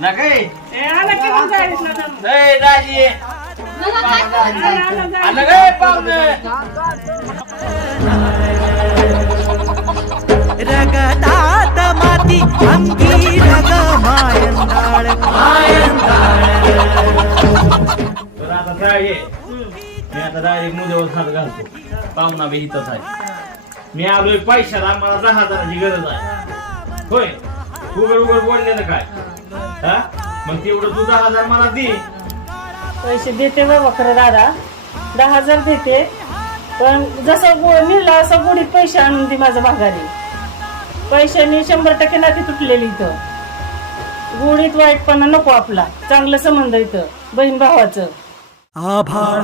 ना काय आला की मग जायचं ना. नाही दाजी आलं काय पाहुणे रगतात माती अंगी रग मायंदाळ तर आता काय आहे मी आता डायरेक्ट मुद्द्यावर हात घालतो पाहुणा बी इथंच आहे मी आलोय पैशाला मला 10,000ची गरज आहे होय उघड उघड बोललेलं काय हा मग तेवढं तू 10,000 मला दे पैसे देते बाबा खरं दादा 10,000 देते पण जसं मिळलं असं गुढीत पैसे आणून दे माझं भागारी पैशाने 100% नाती तुटलेली इथं गुढीत वाईटपणा नको आपला चांगलं संबंध इथं बहीण भावाचं आभाळ